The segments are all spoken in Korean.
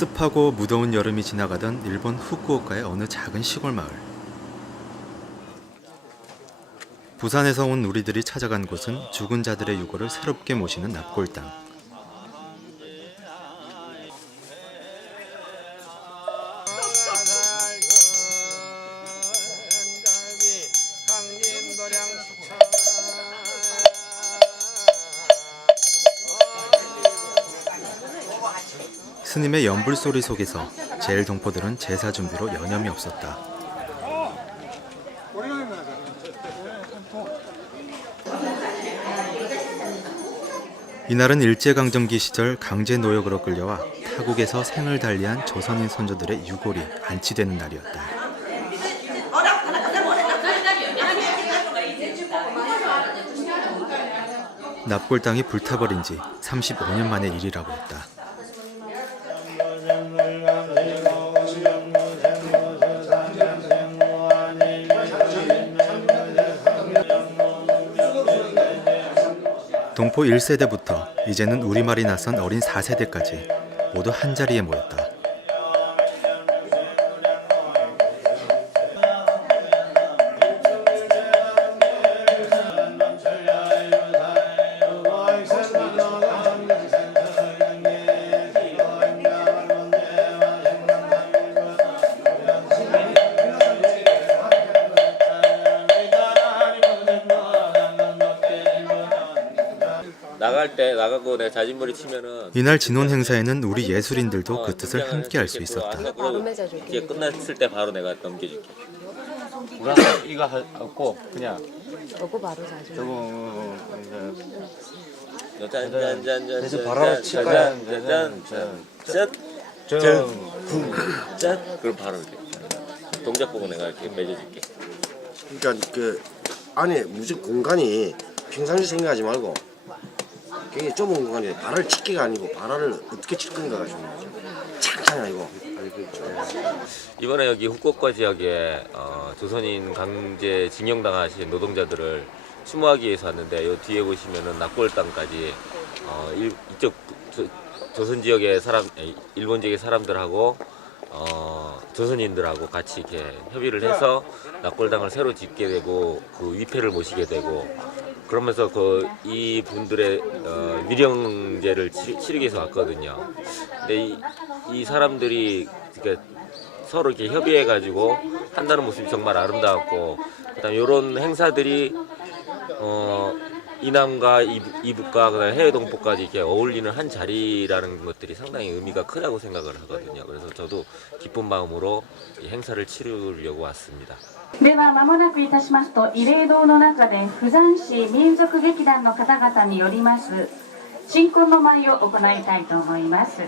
습하고 무더운 여름이 지나가던 일본 후쿠오카의 어느 작은 시골 마을. 부산에서 온 우리들이 찾아간 곳은 죽은 자들의 유골을 새롭게 모시는 납골당. 스님의 연불 소리 속에서 제일 동포들은 제사 준비로 여념이 없었다. 이날은 일제강점기 시절 강제 노역으로 끌려와 타국에서 생을 달리한 조선인 선조들의 유골이 안치되는 날이었다. 납골당이 불타버린 지 35년 만의 일이라고 했다. 동포 1세대부터 이제는 우리말이 낯선 어린 4세대까지 모두 한자리에 모였다. 나갈 때 나가고 내가 자진몰이 치면은 이날 진혼 행사에는 우리 예술인들도 그 뜻을 함께 할수 있었다. 바로 이게 끝났을 때 바로 내가 넘겨줄게. 우리가 이거 하고 그냥 요거 바로 사줘. 조금 짠짠짠짠. 그래서 바로 칠 거야. 짠짠짠짠. 정 짠. 그럼 바로 이렇게 동작 보고 내가 이렇게 맺어줄게. 그러니까 그 안에 무슨 공간이 평상시 생각하지 말고 굉장히 좁은 공간에 발을 찢기가 아니고 발을 어떻게 칠 건가가 중요하죠. 창창 아니고. 이번에 여기 후쿠오카 지역에 어, 조선인 강제 징용당하신 노동자들을 추모하기 위해서 왔는데 요 뒤에 보시면은 납골당까지 어, 일, 이쪽 조, 조선 지역의 사람, 일본 지역의 사람들하고 어, 조선인들하고 같이 이렇게 협의를 해서 납골당을 새로 짓게 되고 그 위패를 모시게 되고 그러면서 그 이 분들의 어, 위령제를 치, 치르 기 위해서 왔거든요. 근데 이, 이 사람들이 그러니까 서로 이렇게 협의해 가지고 한다는 모습이 정말 아름다웠고 그다음 이런 행사들이 어 이남과 이북, 이북과 그다음 해외 동포까지 이렇게 어울리는 한 자리라는 것들이 상당히 의미가 크다고 생각을 하거든요. 그래서 저도 기쁜 마음으로 이 행사를 치르려고 왔습니다. では間もなくいたしますと慰霊堂の中で釜山市民族劇団の方々によります鎮魂の舞を行いたいと思います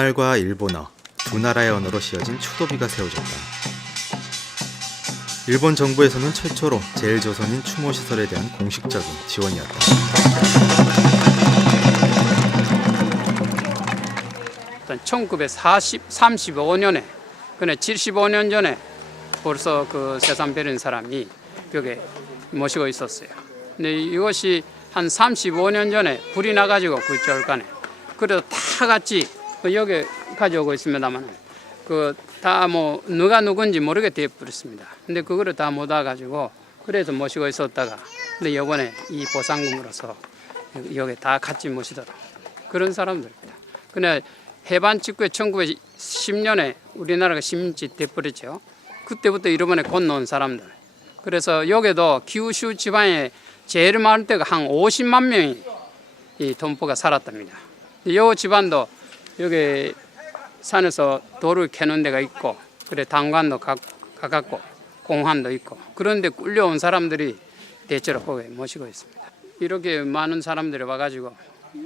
우리말과 일본어 두 나라의 언어로 씌어진 추도비가 세워졌다. 일본 정부에서는 최초로 제일조선인 추모 시설에 대한 공식적인 지원이었다. 일단 1940, 35년에 그네 75년 전에 벌써 그 세상 베린 사람이 벽에 모시고 있었어요. 근데 이것이 한 35년 전에 불이 나가지고 그 절간에 그래서 다 같이 그 여기 가져오고 있습니다만 그 다 뭐 누가 누군지 모르게 돼 버렸습니다. 근데 그거를 다 못 와가지고 그래서 모시고 있었다가 근데 이번에 이 보상금으로서 여기 다 같이 모시도록 그런 사람들입니다. 근데 해반 직후에 1910년에 우리나라가 식민지 돼버렸죠. 그때부터 일본에 건너온 사람들. 그래서 여기도 규슈 지방에 제일 많을 때가 한 50만 명이 이 동포가 살았답니다. 이 집안도 여기 산에서 돌을 캐는 데가 있고 그래 당관도 가, 가깝고 공환도 있고 그런데 끌려온 사람들이 대체로 거기에 모시고 있습니다. 이렇게 많은 사람들이 와가지고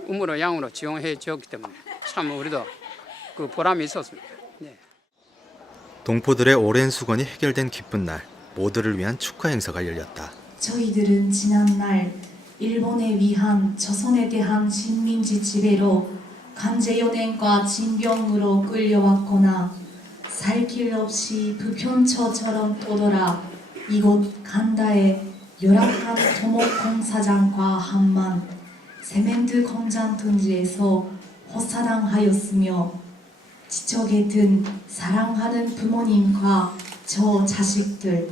우물로 양으로 지원해 주었기 때문에 참 우리도 그 보람이 있었습니다. 네. 동포들의 오랜 수건이 해결된 기쁜 날 모두를 위한 축하 행사가 열렸다. 저희들은 지난날 일본에 의한 조선에 대한 식민지 지배로 강제연행과 징병으로 끌려왔거나 살 길 없이 부편처처럼 떠돌아 이곳 간다의 열악한 토목공사장과 한만 세멘트 공장 등지에서 호사당하였으며 지척에 든 사랑하는 부모님과 저 자식들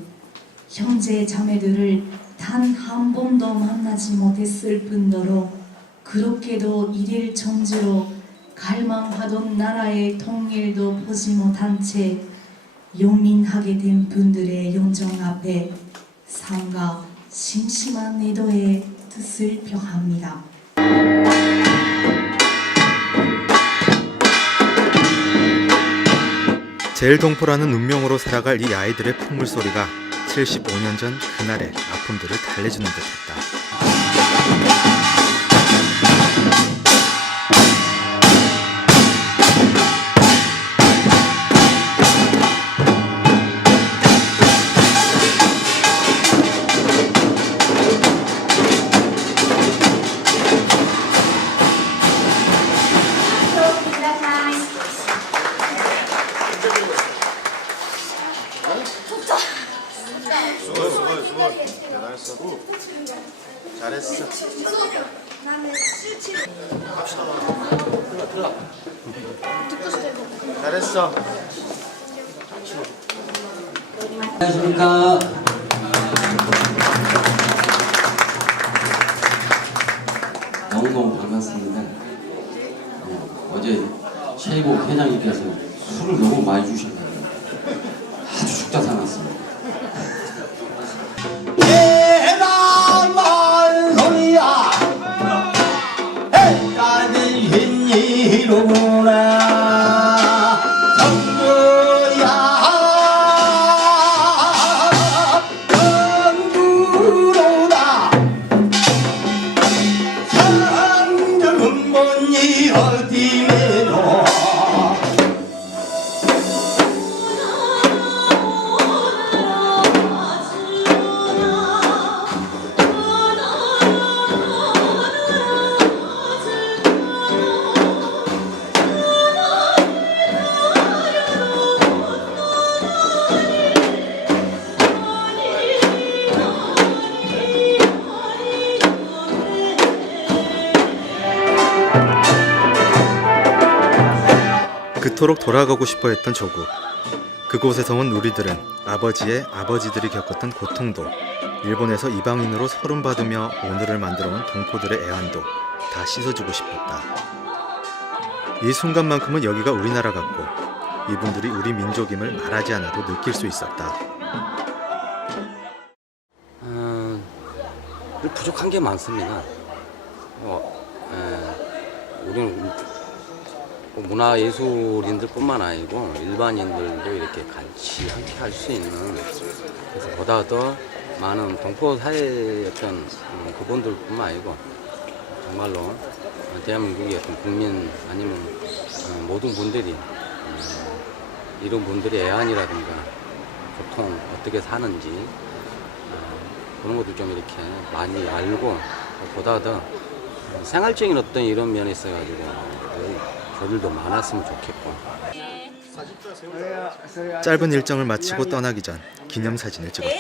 형제 자매들을 단 한 번도 만나지 못했을 뿐더러 그렇게도 일일 정지로 갈망하던 나라의 통일도 보지 못한 채 용민하게 된 분들의 영정 앞에 상가 심심한 애도의 뜻을 표합니다. 제일 동포라는 운명으로 살아갈 이 아이들의 풍물 소리가 75년 전 그날의 아픔들을 달래주는 듯했다. 잘했어. 안녕하십니까. 너무너무 반갑습니다. 네, 어제 최이복 회장님께서 술을 너무 많이 주셨네요. 아주 죽다 살았습니다. 그토록 돌아가고 싶어 했던 조국. 그곳에서 온 우리들은 아버지의 아버지들이 겪었던 고통도 일본에서 이방인으로 서름받으며 오늘을 만들어온 동포들의 애환도 다 씻어주고 싶었다. 이 순간만큼은 여기가 우리나라 같고 이분들이 우리 민족임을 말하지 않아도 느낄 수 있었다. 음, 부족한 게 많습니다. 어, 에, 우리는 문화예술인들뿐만 아니고 일반인들도 이렇게 같이 함께 할 수 있는 그래서 보다 더 많은 동포 사회의 어떤 음, 그분들뿐만 아니고 정말로 어, 대한민국의 어떤 국민 아니면 어, 모든 분들이 음, 이런 분들의 애환이라든가 보통 어떻게 사는지 어, 그런 것들 좀 이렇게 많이 알고 보다 더 어, 생활적인 어떤 이런 면에 있어가지고 교들도 많았으면 좋겠고 짧은 일정을 마치고 떠나기 전 기념사진을 찍었다.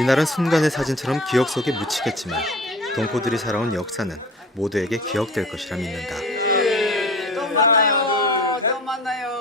이날은 순간의 사진처럼 기억 속에 묻히겠지만 동포들이 살아온 역사는 모두에게 기억될 것이라 믿는다. 또 만나요. 또 만나요.